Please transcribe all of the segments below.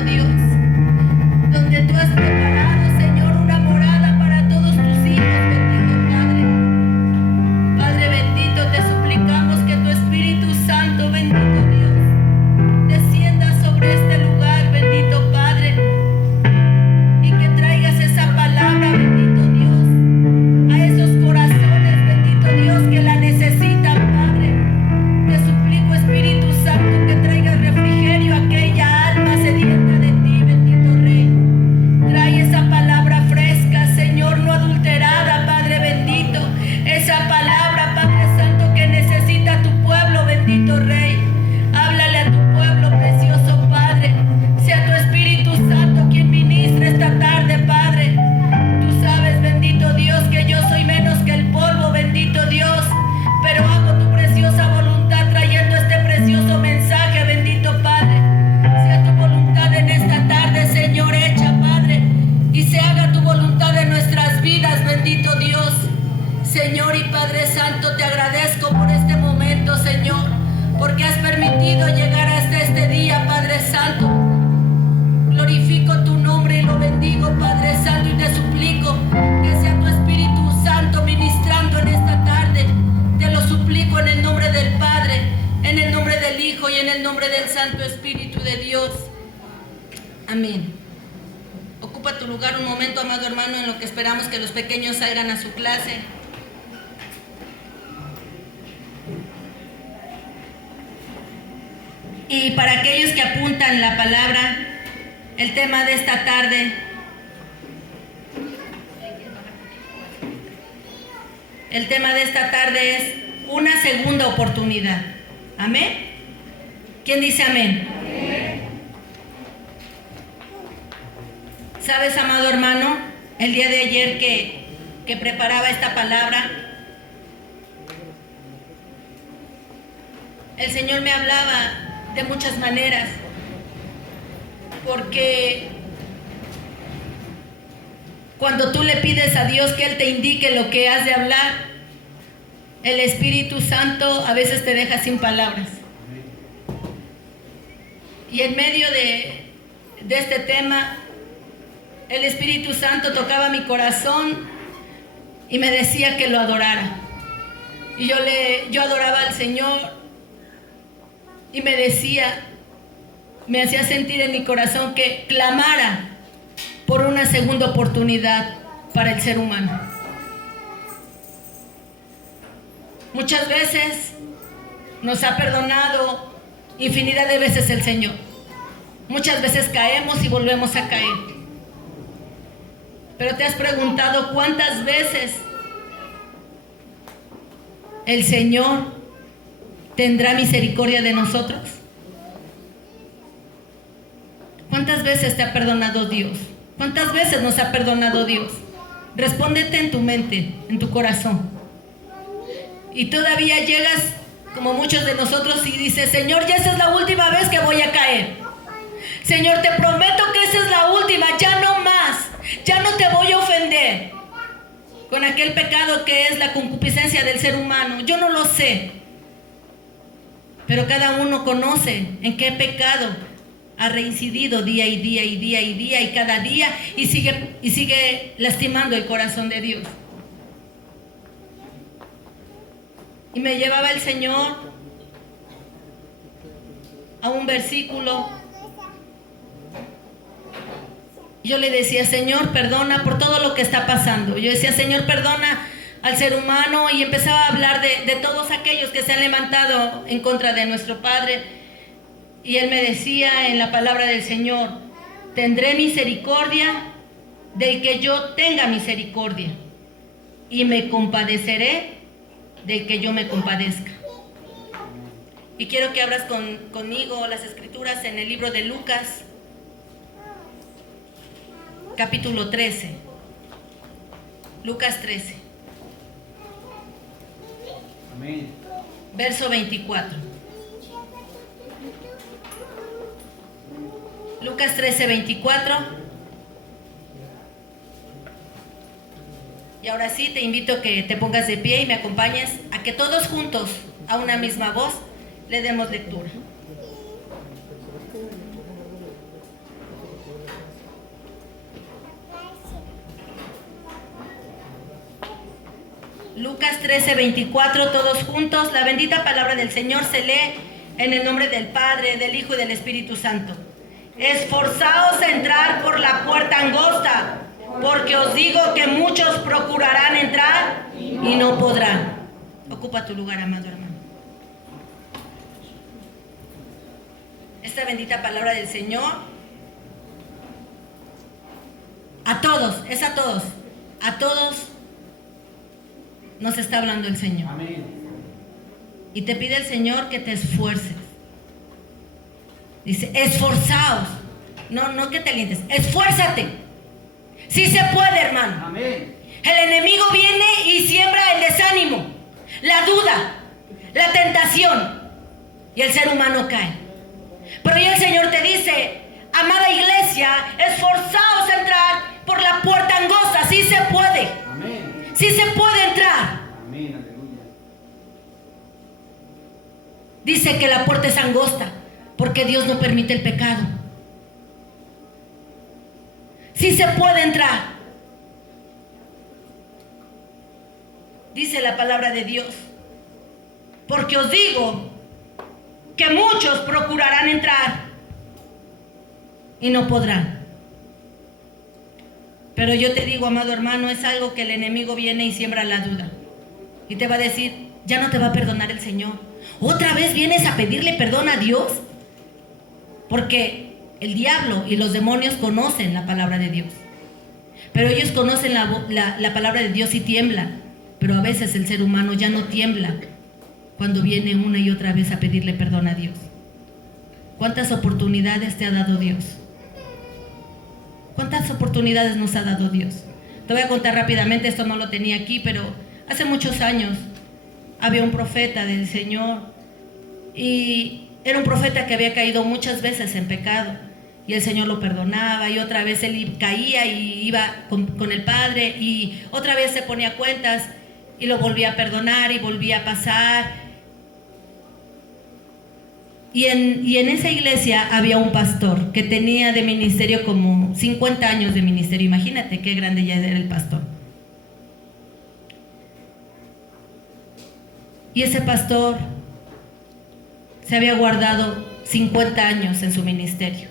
Dios, donde tú has preparado, Señor, una morada para todos tus hijos, bendito Padre. Padre bendito, te suplicamos que tu Espíritu Santo, bendito Dios, descienda sobre este lugar, bendito Padre, y que traigas esa palabra, bendito Dios, a esos corazones, bendito Dios, que la necesitan, Padre. Te suplico, Espíritu Santo, que traigas refrigerio a aquella alma sedienta de ti, bendito Rey. Trae esa palabra fresca, Señor, no adulterada, Padre bendito. Esa palabra, Padre Santo, que necesita tu pueblo, bendito Rey. Háblale a tu pueblo, precioso Padre. Sea tu Espíritu Santo quien ministre esta tarde, Padre. Tú sabes, bendito Dios, que yo soy menos que el polvo, bendito Dios, pero hago tu preciosa voluntad trayendo este precioso mensaje, bendito Padre. Sea tu voluntad en esta tarde, Señor, hecha, Padre, y se haga tu voluntad en nuestras vidas, bendito Dios. Señor y Padre Santo, te agradezco por este momento, Señor, porque has permitido llegar hasta este día, Padre Santo. Glorifico tu nombre y lo bendigo, Padre Santo, y te suplico que sea tu Espíritu Santo ministrando en esta tarde. Te lo suplico en el nombre del Padre, en el nombre del Hijo y en el nombre del Santo Espíritu de Dios. Amén. Ocupa tu lugar un momento, amado hermano, en lo que esperamos que los pequeños salgan a su clase. Y para aquellos que apuntan la palabra, el tema de esta tarde es una segunda oportunidad. ¿Amén? ¿Quién dice amén? Amén. ¿Sabes, amado hermano? El día de ayer que preparaba esta palabra, el Señor me hablaba de muchas maneras, porque cuando tú le pides a Dios que Él te indique lo que has de hablar, el Espíritu Santo a veces te deja sin palabras. Y en medio de este tema, el Espíritu Santo tocaba mi corazón y me decía que lo adorara. Y yo adoraba al Señor y me hacía sentir en mi corazón que clamara por una segunda oportunidad para el ser humano. Muchas veces nos ha perdonado infinidad de veces el Señor. Muchas veces caemos y volvemos a caer. Pero te has preguntado cuántas veces el Señor tendrá misericordia de nosotros. ¿Cuántas veces te ha perdonado Dios? ¿Cuántas veces nos ha perdonado Dios? Respóndete en tu mente, en tu corazón. Y todavía llegas, como muchos de nosotros, y dices: Señor, ya esa es la última vez que voy a caer. Señor, te prometo que esa es la última, ya no más. Ya no te voy a ofender con aquel pecado que es la concupiscencia del ser humano. Yo no lo sé, pero cada uno conoce en qué pecado ha reincidido día y día y día y día y cada día, y sigue lastimando el corazón de Dios. Y me llevaba el Señor a un versículo. Yo le decía: Señor, perdona por todo lo que está pasando. Yo decía: Señor, perdona al ser humano, y empezaba a hablar de todos aquellos que se han levantado en contra de nuestro Padre. Y Él me decía en la palabra del Señor: tendré misericordia del que yo tenga misericordia, y me compadeceré del que yo me compadezca. Y quiero que abras conmigo las escrituras en el libro de Lucas, capítulo 13. Lucas 13. Amén. Verso 24. Lucas 13, 24. Y ahora sí te invito a que te pongas de pie y me acompañes a que todos juntos, a una misma voz, le demos lectura. Lucas 13:24, todos juntos. La bendita palabra del Señor se lee en el nombre del Padre, del Hijo y del Espíritu Santo. Esforzaos a entrar por la puerta angosta, porque os digo que muchos procurarán entrar y no podrán. Ocupa tu lugar, amado hermano. Esta bendita palabra del Señor, a todos, es a todos nos está hablando el Señor. Amén. Y te pide el Señor que te esfuerces. Dice, esforzaos. No que te alientes, esfuérzate. Sí se puede, hermano. Amén. El enemigo viene y siembra el desánimo, la duda, la tentación, y el ser humano cae. Pero hoy el Señor te dice, amada iglesia, esforzaos a entrar por la puerta angosta. Sí se puede. Amén. Sí se puede entrar. Amén. Aleluya. Dice que la puerta es angosta porque Dios no permite el pecado. Sí se puede entrar. Dice la palabra de Dios, porque os digo que muchos procurarán entrar y no podrán. Pero yo te digo, amado hermano, es algo que el enemigo viene y siembra la duda. Y te va a decir, ya no te va a perdonar el Señor. ¿Otra vez vienes a pedirle perdón a Dios? Porque el diablo y los demonios conocen la palabra de Dios. Pero ellos conocen la palabra de Dios y tiemblan. Pero a veces el ser humano ya no tiembla cuando viene una y otra vez a pedirle perdón a Dios. ¿Cuántas oportunidades te ha dado Dios? ¿Cuántas oportunidades nos ha dado Dios? Te voy a contar rápidamente, esto no lo tenía aquí, pero hace muchos años había un profeta del Señor y era un profeta que había caído muchas veces en pecado y el Señor lo perdonaba y otra vez él caía y iba con el Padre y otra vez se ponía cuentas y lo volvía a perdonar y volvía a pasar. Y en esa iglesia había un pastor que tenía de ministerio como 50 años de ministerio. Imagínate qué grande ya era el pastor. Y ese pastor se había guardado 50 años en su ministerio,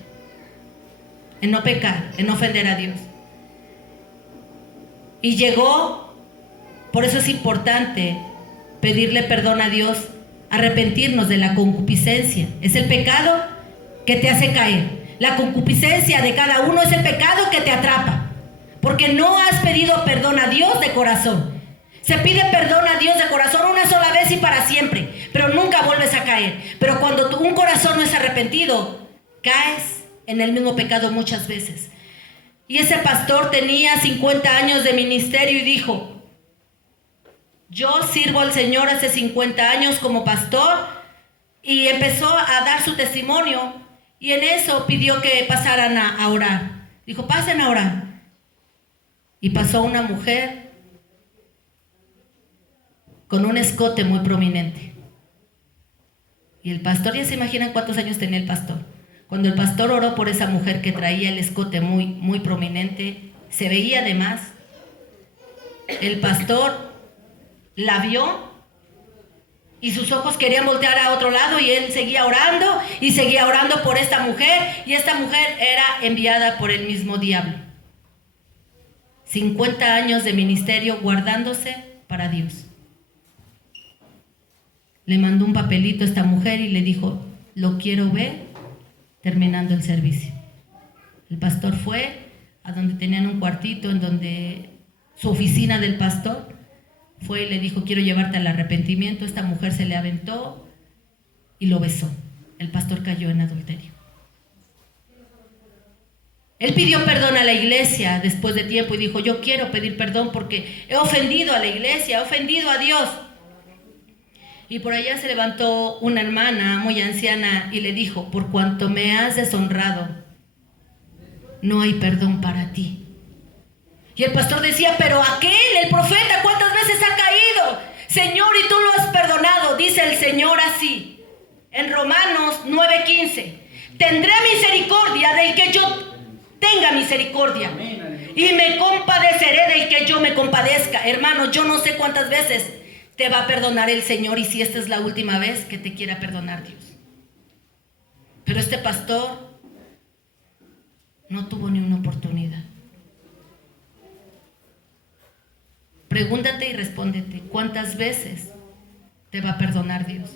en no pecar, en no ofender a Dios. Y llegó, por eso es importante pedirle perdón a Dios, arrepentirnos de la concupiscencia. Es el pecado que te hace caer. La concupiscencia de cada uno es el pecado que te atrapa, porque no has pedido perdón a Dios de corazón. Se pide perdón a Dios de corazón una sola vez y para siempre, pero nunca vuelves a caer. Pero cuando un corazón no es arrepentido, caes en el mismo pecado muchas veces. Y ese pastor tenía 50 años de ministerio y dijo, yo sirvo al Señor hace 50 años como pastor, y empezó a dar su testimonio y en eso pidió que pasaran a orar. Dijo, pasen a orar. Y pasó una mujer con un escote muy prominente. Y el pastor, ya se imaginan cuántos años tenía el pastor. Cuando el pastor oró por esa mujer que traía el escote muy, muy prominente, se veía además, el pastor la vio y sus ojos querían voltear a otro lado y él seguía orando y seguía orando por esta mujer, y esta mujer era enviada por el mismo diablo. 50 años de ministerio guardándose para Dios. Le mandó un papelito a esta mujer y le dijo, lo quiero ver terminando el servicio. El pastor fue a donde tenían un cuartito, en donde su oficina del pastor, fue y le dijo, quiero llevarte al arrepentimiento. Esta mujer se le aventó y lo besó. El pastor cayó en adulterio. Él pidió perdón a la iglesia después de tiempo y dijo, yo quiero pedir perdón porque he ofendido a la iglesia, he ofendido a Dios. Y por allá se levantó una hermana muy anciana y le dijo, por cuanto me has deshonrado, no hay perdón para ti. Y el pastor decía, pero aquel, el profeta, ¿cuántas veces ha caído? Señor, y tú lo has perdonado. Dice el Señor así, en Romanos 9:15, tendré misericordia del que yo tenga misericordia. y me compadeceré del que yo me compadezca. Hermano, yo no sé cuántas veces te va a perdonar el Señor y si esta es la última vez que te quiera perdonar Dios. Pero este pastor no tuvo ni una oportunidad. Pregúntate y respóndete, ¿cuántas veces te va a perdonar Dios?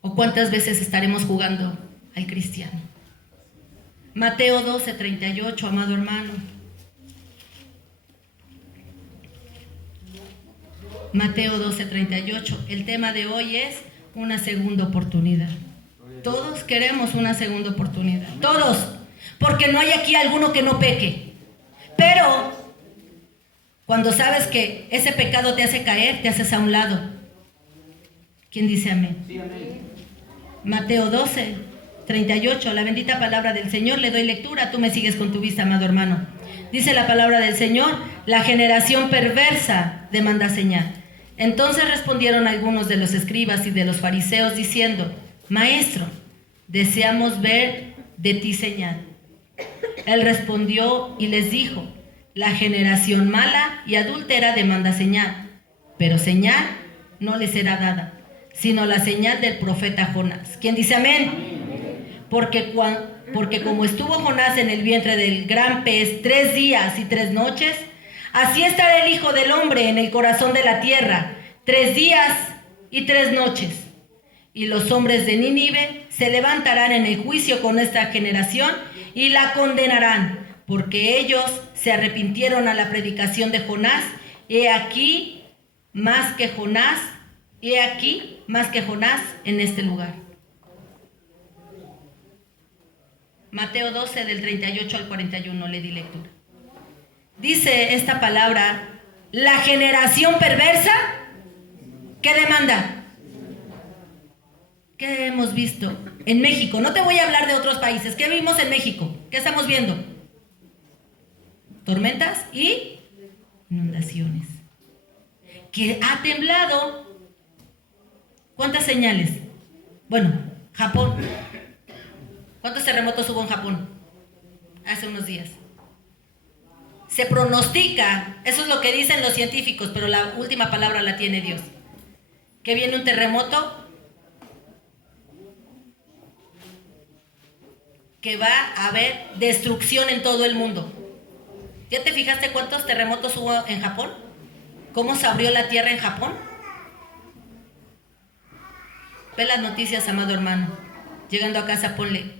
¿O cuántas veces estaremos jugando al cristiano? Mateo 12:38, amado hermano. Mateo 12:38. El tema de hoy es una segunda oportunidad. Todos queremos una segunda oportunidad. Todos. Porque no hay aquí alguno que no peque. Pero cuando sabes que ese pecado te hace caer, te haces a un lado. ¿Quién dice amén? Sí, amén. Mateo 12:38, la bendita palabra del Señor. Le doy lectura, tú me sigues con tu vista, amado hermano. Dice la palabra del Señor: la generación perversa demanda señal. Entonces respondieron algunos de los escribas y de los fariseos diciendo: Maestro, deseamos ver de ti señal. Él respondió y les dijo: la generación mala y adúltera demanda señal, pero señal no le será dada, sino la señal del profeta Jonás. ¿Quién dice amén? Porque como estuvo Jonás en el vientre del gran pez 3 días y 3 noches, así estará el Hijo del Hombre en el corazón de la tierra 3 días y 3 noches. Y los hombres de Nínive se levantarán en el juicio con esta generación y la condenarán, porque ellos se arrepintieron a la predicación de Jonás. He aquí más que Jonás en este lugar. Mateo 12 del 38 al 41 le di lectura. Dice esta palabra: la generación perversa, ¿qué demanda? ¿Qué hemos visto en México? No te voy a hablar de otros países. ¿Qué vimos en México? ¿Qué estamos viendo? Tormentas y inundaciones. Que ha temblado. ¿Cuántas señales? Bueno, Japón. ¿Cuántos terremotos hubo en Japón? Hace unos días. Se pronostica, eso es lo que dicen los científicos, pero la última palabra la tiene Dios, que viene un terremoto que va a haber destrucción en todo el mundo. ¿Ya te fijaste cuántos terremotos hubo en Japón? ¿Cómo se abrió la tierra en Japón? Ve las noticias, amado hermano. Llegando a casa, ponle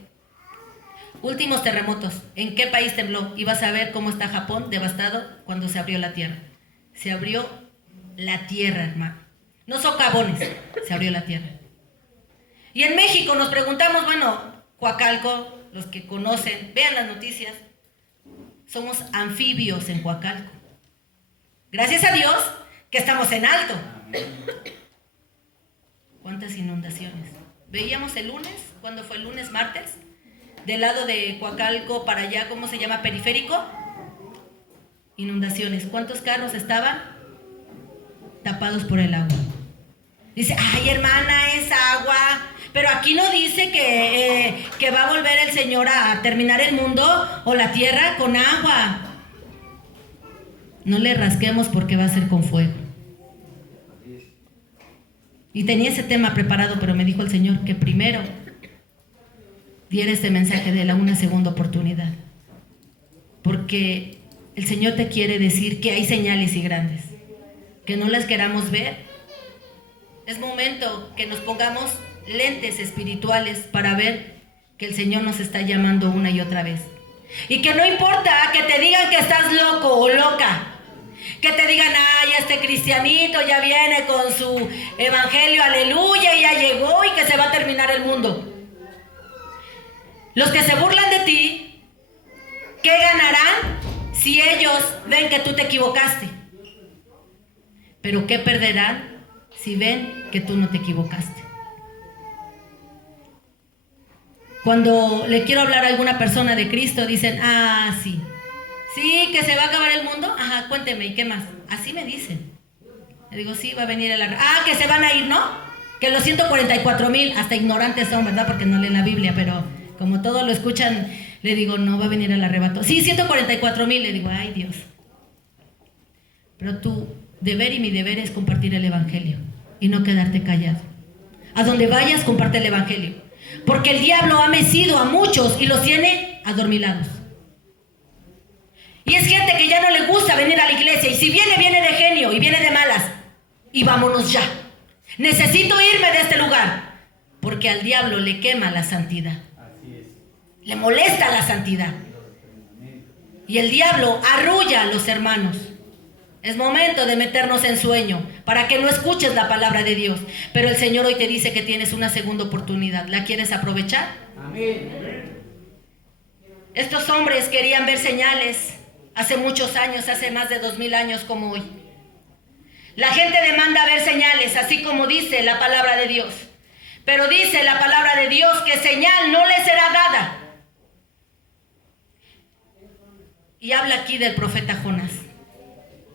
últimos terremotos. ¿En qué país tembló? Y vas a ver cómo está Japón devastado cuando se abrió la tierra. Se abrió la tierra, hermano. No socavones, se abrió la tierra. Y en México nos preguntamos, bueno, Coacalco, los que conocen, vean las noticias. Somos anfibios en Coacalco. Gracias a Dios que estamos en alto. ¿Cuántas inundaciones? Veíamos el lunes, ¿cuándo fue el lunes? Martes, del lado de Coacalco para allá, ¿cómo se llama? Periférico. Inundaciones. ¿Cuántos carros estaban tapados por el agua? Dice, ay hermana, es agua. Pero aquí no dice que va a volver el Señor a terminar el mundo o la tierra con agua. No le rasquemos porque va a ser con fuego. Y tenía ese tema preparado, pero me dijo el Señor que primero diera este mensaje de una segunda oportunidad. Porque el Señor te quiere decir que hay señales y grandes, que no las queramos ver. Es momento que nos pongamos lentes espirituales para ver que el Señor nos está llamando una y otra vez. Y que no importa que te digan que estás loco o loca, que te digan, ay, este cristianito ya viene con su evangelio, aleluya, y ya llegó y que se va a terminar el mundo. Los que se burlan de ti, ¿qué ganarán si ellos ven que tú te equivocaste? Pero ¿qué perderán si ven que tú no te equivocaste? Cuando le quiero hablar a alguna persona de Cristo, dicen, ah, sí, que se va a acabar el mundo, ajá, cuénteme, ¿y qué más? Así me dicen. Le digo, sí, va a venir el... que se van a ir, ¿no? Que los 144,000, hasta ignorantes son, ¿verdad? Porque no leen la Biblia, pero como todos lo escuchan Le digo, no va a venir al arrebato. Sí, 144,000. Le digo, ay Dios. Pero tu deber y mi deber es compartir el evangelio y no quedarte callado. A donde vayas, comparte el evangelio. Porque el diablo ha mecido a muchos y los tiene adormilados. Y es gente que ya no le gusta venir a la iglesia. Y si viene, viene de genio y viene de malas. Y vámonos ya. Necesito irme de este lugar. Porque al diablo le quema la santidad. Le molesta la santidad. Y el diablo arrulla a los hermanos. Es momento de meternos en sueño para que no escuches la palabra de Dios. Pero el Señor hoy te dice que tienes una segunda oportunidad. ¿La quieres aprovechar? Amén. Estos hombres querían ver señales hace muchos años, hace más de 2000 años como hoy. La gente demanda ver señales, así como dice la palabra de Dios. Pero dice la palabra de Dios que señal no les será dada. Y habla aquí del profeta Jonás.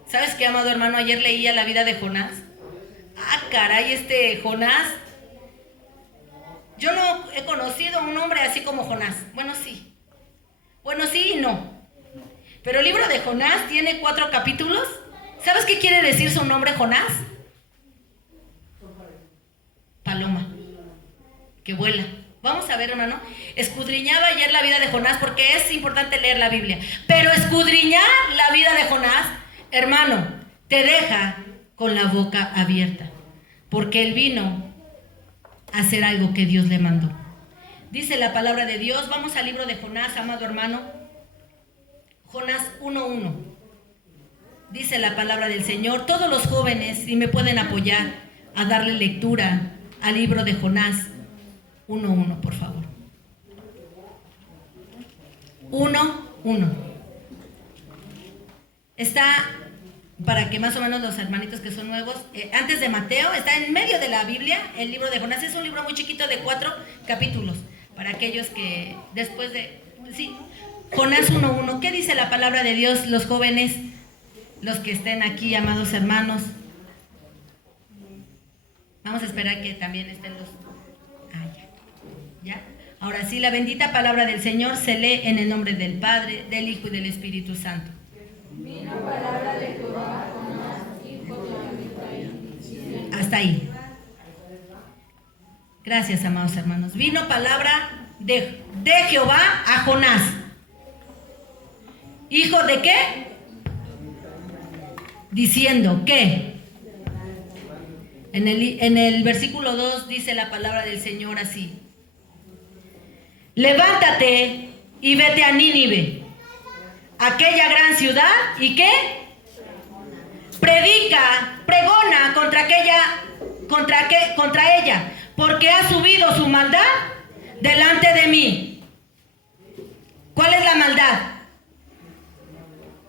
¿Sabes qué, amado hermano? Ayer leía la vida de Jonás. Ah, caray, Jonás. Yo no he conocido a un hombre así como Jonás. Bueno, sí. Bueno, sí y no. Pero el libro de Jonás tiene 4 capítulos. ¿Sabes qué quiere decir su nombre, Jonás? Paloma. Que vuela. Vamos a ver, hermano. Escudriñaba ayer la vida de Jonás porque es importante leer la Biblia. Pero escudriñar la vida de Jonás, hermano, te deja con la boca abierta. Porque él vino a hacer algo que Dios le mandó. Dice la palabra de Dios. Vamos al libro de Jonás, amado hermano. Jonás 1:1. Dice la palabra del Señor. Todos los jóvenes, si me pueden apoyar a darle lectura al libro de Jonás 1:1, por favor. 1:1. Está, para que más o menos los hermanitos que son nuevos, antes de Mateo, está en medio de la Biblia. El libro de Jonás es un libro muy chiquito de 4 capítulos. Para aquellos que después de... Sí, Jonás 1:1. ¿Qué dice la palabra de Dios, los jóvenes, los que estén aquí, amados hermanos? Vamos a esperar que también estén los... Ah, ya. Ahora sí, la bendita palabra del Señor se lee en el nombre del Padre, del Hijo y del Espíritu Santo. Vino palabra de Jehová a Jonás, hijo de Amittai. Hasta ahí. Gracias, amados hermanos. Vino palabra de Jehová a Jonás. ¿Hijo de qué? Diciendo, ¿qué? En el versículo 2 dice la palabra del Señor así. Levántate y vete a Nínive, aquella gran ciudad, ¿y qué? Pregona contra ella, porque ha subido su maldad delante de mí. ¿Cuál es la maldad?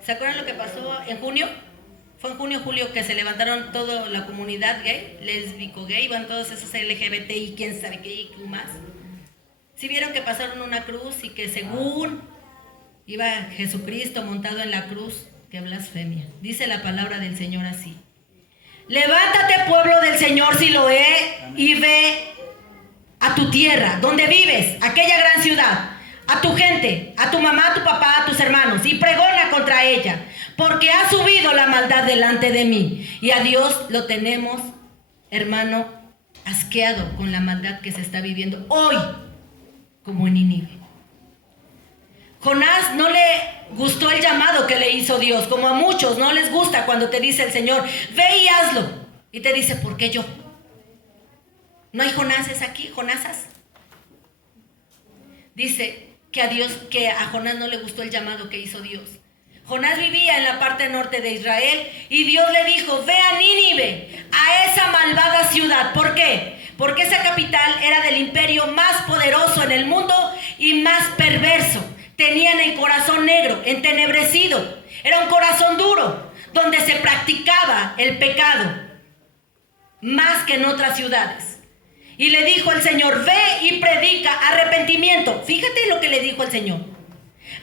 ¿Se acuerdan lo que pasó en junio? Fue en junio, julio, que se levantaron toda la comunidad gay, lésbico, gay, van todos esos LGBTI, quién sabe qué y qué más. ¿Sí vieron que pasaron una cruz y que según iba Jesucristo montado en la cruz? ¡Qué blasfemia! Dice la palabra del Señor así. Levántate, pueblo del Señor Siloé, y ve a tu tierra, donde vives, aquella gran ciudad, a tu gente, a tu mamá, a tu papá, a tus hermanos, y pregona contra ella, porque ha subido la maldad delante de mí. Y a Dios lo tenemos, hermano, asqueado con la maldad que se está viviendo hoy, como en Nínive. Jonás no le gustó el llamado que le hizo Dios, como a muchos no les gusta cuando te dice el Señor, ve y hazlo. Y te dice, ¿por qué yo? ¿No hay Jonases aquí, Jonasas? Dice que a Jonás no le gustó el llamado que hizo Dios. Jonás vivía en la parte norte de Israel y Dios le dijo, ve a Nínive, a esa malvada ciudad. ¿Por qué? Porque esa capital era del imperio más poderoso en el mundo y más perverso. Tenían el corazón negro, entenebrecido. Era un corazón duro, donde se practicaba el pecado, más que en otras ciudades. Y le dijo el Señor, ve y predica arrepentimiento. Fíjate lo que le dijo el Señor.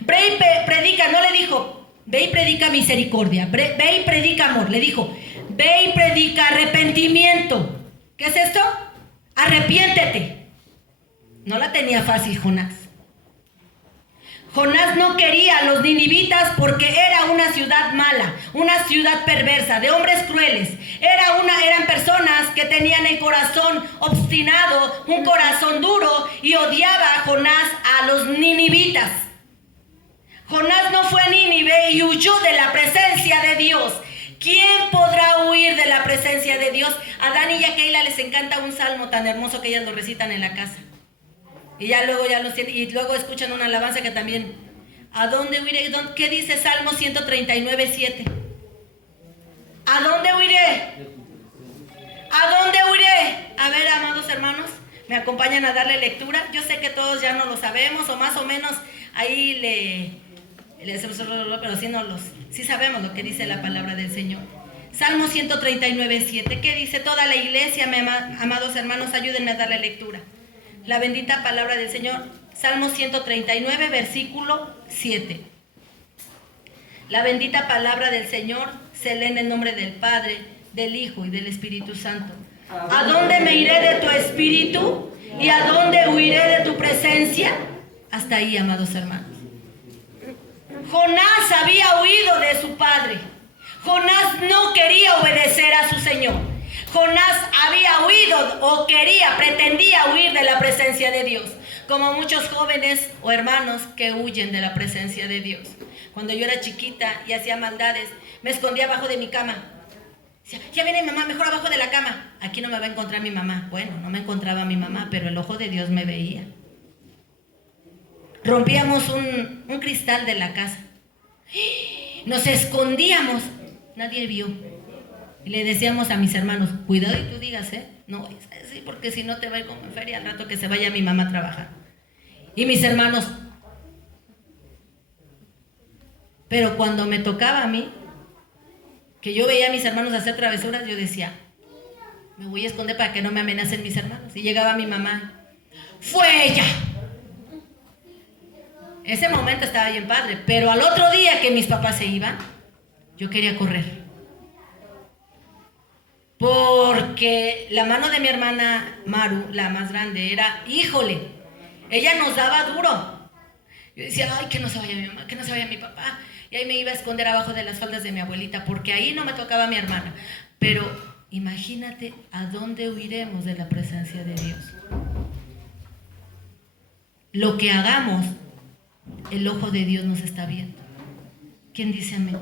Ve y predica, no le dijo, ve y predica misericordia, ve y predica amor. Le dijo, ve y predica arrepentimiento. ¿Qué es esto? Arrepiéntete. No la tenía fácil Jonás. Jonás no quería a los ninivitas porque era una ciudad mala, una ciudad perversa, de hombres crueles. Eran personas que tenían el corazón obstinado, un corazón duro, y odiaba a Jonás a los ninivitas. Jonás no fue a Nínive y huyó de la presencia de Dios. ¿Quién podrá huir de la presencia de Dios? A Dani y a Keila les encanta un salmo tan hermoso que ellas lo recitan en la casa. Y luego escuchan una alabanza que también, ¿a dónde huiré? ¿Qué dice Salmo 139:7? ¿A dónde huiré? ¿A dónde huiré? A ver, amados hermanos, ¿me acompañan a darle lectura? Yo sé que todos ya no lo sabemos, o más o menos ahí pero sí sabemos lo que dice la palabra del Señor. Salmo 139:7. ¿Qué dice toda la iglesia? Amados hermanos, ayúdenme a darle lectura. La bendita palabra del Señor. Salmo 139, versículo 7. La bendita palabra del Señor se lee en el nombre del Padre, del Hijo y del Espíritu Santo. ¿A dónde me iré de tu espíritu? ¿Y a dónde huiré de tu presencia? Hasta ahí, amados hermanos. Jonás había huido de su padre. Jonás no quería obedecer a su Señor. Jonás había huido o pretendía huir de la presencia de Dios, como muchos jóvenes o hermanos que huyen de la presencia de Dios. Cuando yo era chiquita y hacía maldades, me escondía abajo de mi cama. Decía, ya viene mi mamá, mejor abajo de la cama. Aquí no me va a encontrar mi mamá. Bueno, no me encontraba mi mamá, pero el ojo de Dios me veía. Rompíamos un cristal de la casa. Nos escondíamos. Nadie vio. Y le decíamos a mis hermanos, cuidado y tú digas, no, sí, porque si no te va a ir como en feria al rato que se vaya mi mamá a trabajar. Y mis hermanos. Pero cuando me tocaba a mí, que yo veía a mis hermanos hacer travesuras, yo decía, me voy a esconder para que no me amenacen mis hermanos. Y llegaba mi mamá, ¡fue ella! Ese momento estaba bien padre, pero al otro día que mis papás se iban, yo quería correr. Porque la mano de mi hermana Maru, la más grande, era, híjole, ella nos daba duro. Yo decía, ay, que no se vaya mi mamá, que no se vaya mi papá. Y ahí me iba a esconder abajo de las faldas de mi abuelita, porque ahí no me tocaba mi hermana. Pero imagínate a dónde huiremos de la presencia de Dios. Lo que hagamos, el ojo de Dios nos está viendo. ¿Quién dice amén?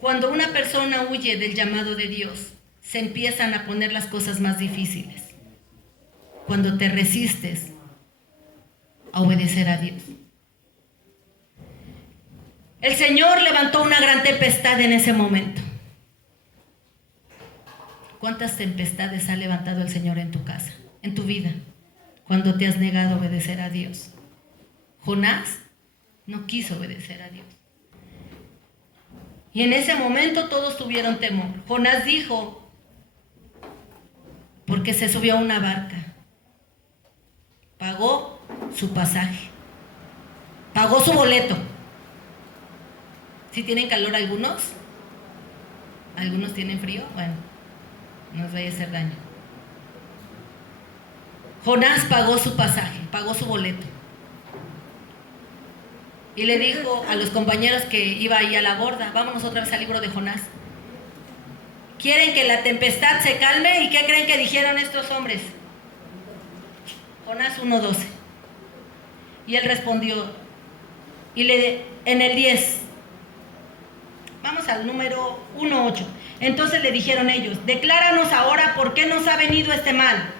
Cuando una persona huye del llamado de Dios, se empiezan a poner las cosas más difíciles. Cuando te resistes a obedecer a Dios. El Señor levantó una gran tempestad en ese momento. ¿Cuántas tempestades ha levantado el Señor en tu casa, en tu vida, cuando te has negado a obedecer a Dios? Jonás no quiso obedecer a Dios. Y en ese momento todos tuvieron temor. Jonás dijo, porque se subió a una barca, pagó su pasaje, pagó su boleto. ¿Sí tienen calor algunos? ¿Algunos tienen frío? Bueno, no os vaya a hacer daño. Jonás pagó su pasaje, pagó su boleto. Y le dijo a los compañeros que iba ahí a la borda, vámonos otra vez al libro de Jonás. ¿Quieren que la tempestad se calme? ¿Y qué creen que dijeron estos hombres? Jonás 1:12. Y él respondió, en el 10, vamos al número 1:8. Entonces le dijeron ellos, decláranos ahora por qué nos ha venido este mal.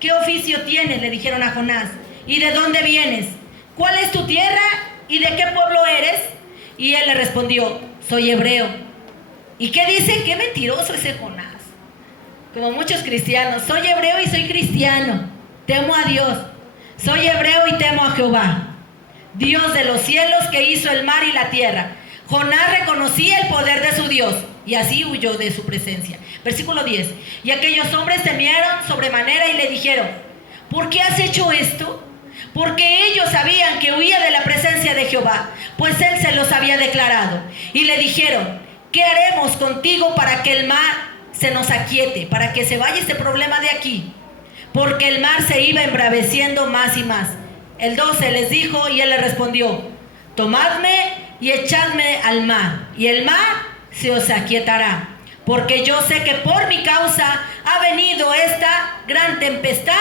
¿Qué oficio tienes? Le dijeron a Jonás. ¿Y de dónde vienes? ¿Cuál es tu tierra y de qué pueblo eres? Y él le respondió, soy hebreo. ¿Y qué dice? Qué mentiroso ese Jonás. Como muchos cristianos, soy hebreo y soy cristiano. Temo a Dios. Soy hebreo y temo a Jehová, Dios de los cielos, que hizo el mar y la tierra. Jonás reconocía el poder de su Dios y así huyó de su presencia. Versículo 10. Y aquellos hombres temieron sobremanera y le dijeron, ¿por qué has hecho esto? Porque ellos sabían que huía de la presencia de Jehová, pues él se los había declarado. Y le dijeron, ¿qué haremos contigo para que el mar se nos aquiete, para que se vaya este problema de aquí? Porque el mar se iba embraveciendo más y más. El 12 les dijo y él le respondió: tomadme y echadme al mar, y el mar se os aquietará, porque yo sé que por mi causa ha venido esta gran tempestad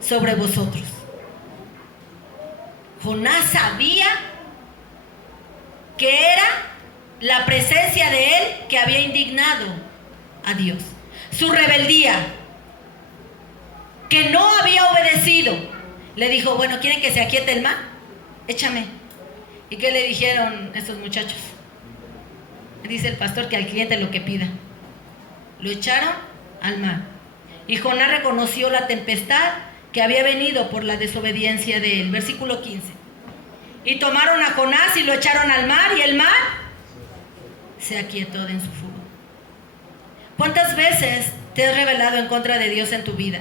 sobre vosotros. Jonás sabía que era la presencia de él que había indignado a Dios, su rebeldía, que no había obedecido. Le dijo: bueno, ¿quieren que se aquiete el mar? Échame. ¿Y qué le dijeron estos muchachos? Dice el pastor que al cliente lo que pida. Lo echaron al mar. Y Jonás reconoció la tempestad que había venido por la desobediencia de él. Versículo 15. Y tomaron a Jonás y lo echaron al mar, y el mar se aquietó de en su furor. ¿Cuántas veces te has rebelado en contra de Dios en tu vida?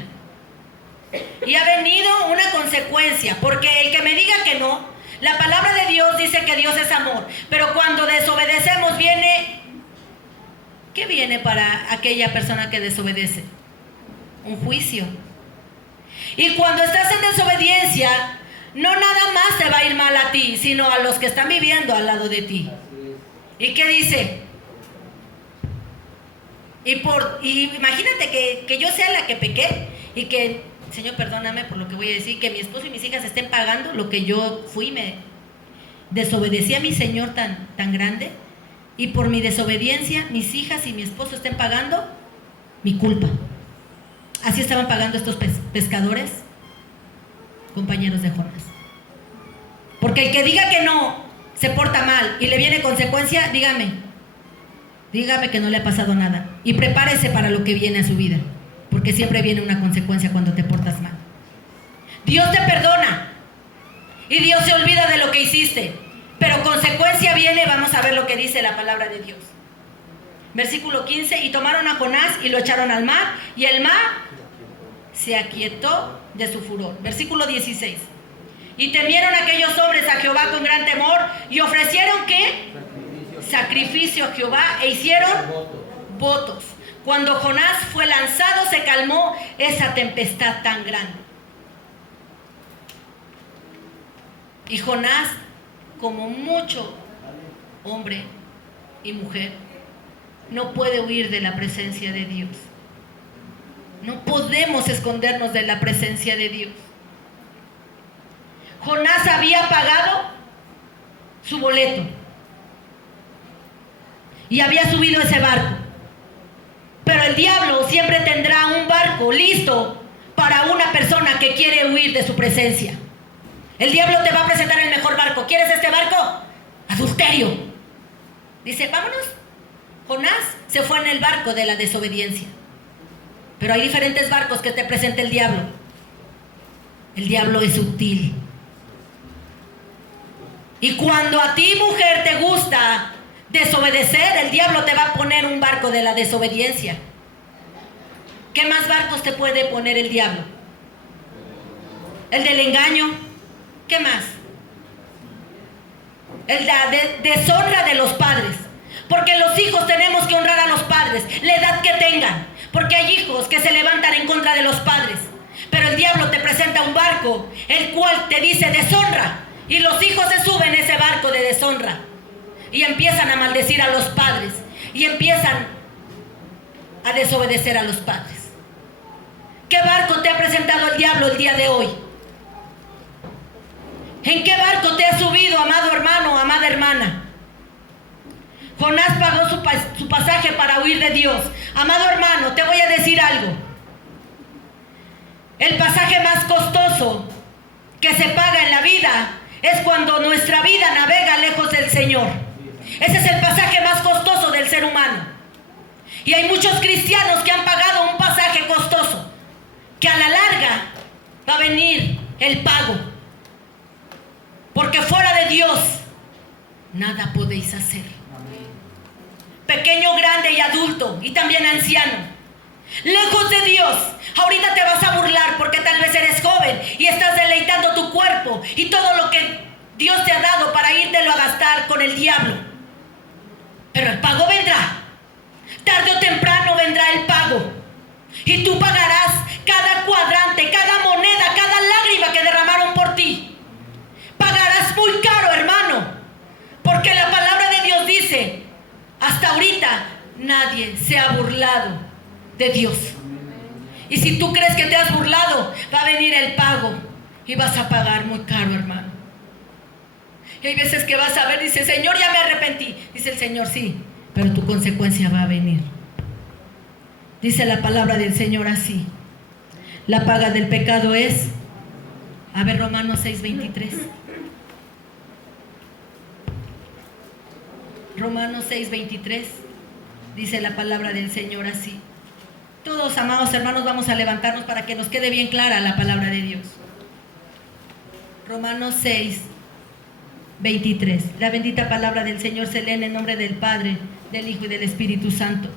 Y ha venido una consecuencia, porque el que me diga que no, la palabra de Dios dice que Dios es amor, pero cuando desobedecemos viene, ¿qué viene para aquella persona que desobedece? Un juicio. Y cuando estás en desobediencia, no nada más te va a ir mal a ti, sino a los que están viviendo al lado de ti. ¿Y qué dice? Y imagínate que yo sea la que pequé y que, Señor, perdóname por lo que voy a decir, que mi esposo y mis hijas estén pagando lo que yo fui, me desobedecí a mi Señor tan grande, y por mi desobediencia mis hijas y mi esposo estén pagando mi culpa. Así estaban pagando estos pescadores, compañeros de Jonás. Porque el que diga que no se porta mal y le viene consecuencia, dígame que no le ha pasado nada, y prepárese para lo que viene a su vida, porque siempre viene una consecuencia cuando te portas mal. Dios te perdona y Dios se olvida de lo que hiciste, pero consecuencia viene. Vamos a ver lo que dice la palabra de Dios. Versículo 15. Y tomaron a Jonás y lo echaron al mar, y el mar se aquietó de su furor. Versículo 16. Y temieron aquellos hombres a Jehová con gran temor, y ofrecieron ¿qué? Sacrificio a Jehová, e hicieron votos. Cuando Jonás fue lanzado, se calmó esa tempestad tan grande. Y Jonás, como mucho hombre y mujer, no puede huir de la presencia de Dios. No podemos escondernos de la presencia de Dios. Jonás había pagado su boleto y había subido ese barco. Pero el diablo siempre tendrá un barco listo para una persona que quiere huir de su presencia. El diablo te va a presentar el mejor barco. ¿Quieres este barco? Adulterio. Dice, vámonos. Jonás se fue en el barco de la desobediencia. Pero hay diferentes barcos que te presenta el diablo. El diablo es sutil. Y cuando a ti, mujer, te gusta desobedecer, el diablo te va a poner un barco de la desobediencia. ¿Qué más barcos te puede poner el diablo? El del engaño. ¿Qué más? El de deshonra de los padres. Porque los hijos tenemos que honrar a los padres, la edad que tengan. Porque hay hijos que se levantan en contra de los padres. Pero el diablo te presenta un barco, el cual te dice deshonra. Y los hijos se suben a ese barco de deshonra. Y empiezan a maldecir a los padres. Y empiezan a desobedecer a los padres. ¿Qué barco te ha presentado el diablo el día de hoy? ¿En qué barco te has subido, amado hermano, amada hermana? Jonás pagó su pasaje para huir de Dios. Amado hermano, te voy a decir algo. El pasaje más costoso que se paga en la vida es cuando nuestra vida navega lejos del Señor. Ese es el pasaje más costoso del ser humano. Y hay muchos cristianos que han pagado un pasaje costoso, que a la larga va a venir el pago. Porque fuera de Dios nada podéis hacer. Pequeño, grande y adulto, y también anciano. Lejos de Dios. Ahorita te vas a burlar porque tal vez eres joven y estás deleitando tu cuerpo y todo lo que Dios te ha dado para írtelo a gastar con el diablo. Pero el pago vendrá. Tarde o temprano vendrá el pago. Y tú pagarás cada cuadrante, cada moneda, cada lágrima que derramaron por ti. hasta ahorita nadie se ha burlado de Dios. Y si tú crees que te has burlado, va a venir el pago y vas a pagar muy caro, hermano. Y hay veces que vas a ver, dice, Señor, ya me arrepentí. Dice el Señor, sí, pero tu consecuencia va a venir. Dice la palabra del Señor así: la paga del pecado es, a ver, Romanos 6:23. Romanos 6:23. Dice la palabra del Señor así. Todos, amados hermanos, vamos a levantarnos para que nos quede bien clara la palabra de Dios. Romanos 6:23. La bendita palabra del Señor se lee en el nombre del Padre, del Hijo y del Espíritu Santo.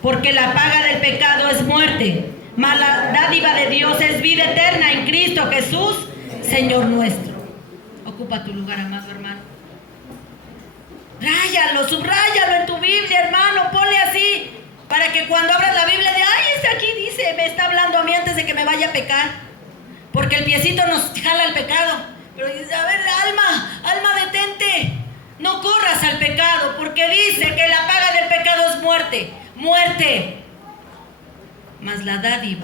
Porque la paga del pecado es muerte, mas la dádiva de Dios es vida eterna en Cristo Jesús, Señor nuestro. Ocupa tu lugar, amado hermano. Ráyalo, subráyalo en tu Biblia, hermano, ponle así, para que cuando abras la Biblia de, ay, aquí dice, me está hablando a mí antes de que me vaya a pecar. Porque el piecito nos jala al pecado. Pero dice, a ver, alma, detente, no corras al pecado, porque dice que la paga del pecado es muerte, mas la dádiva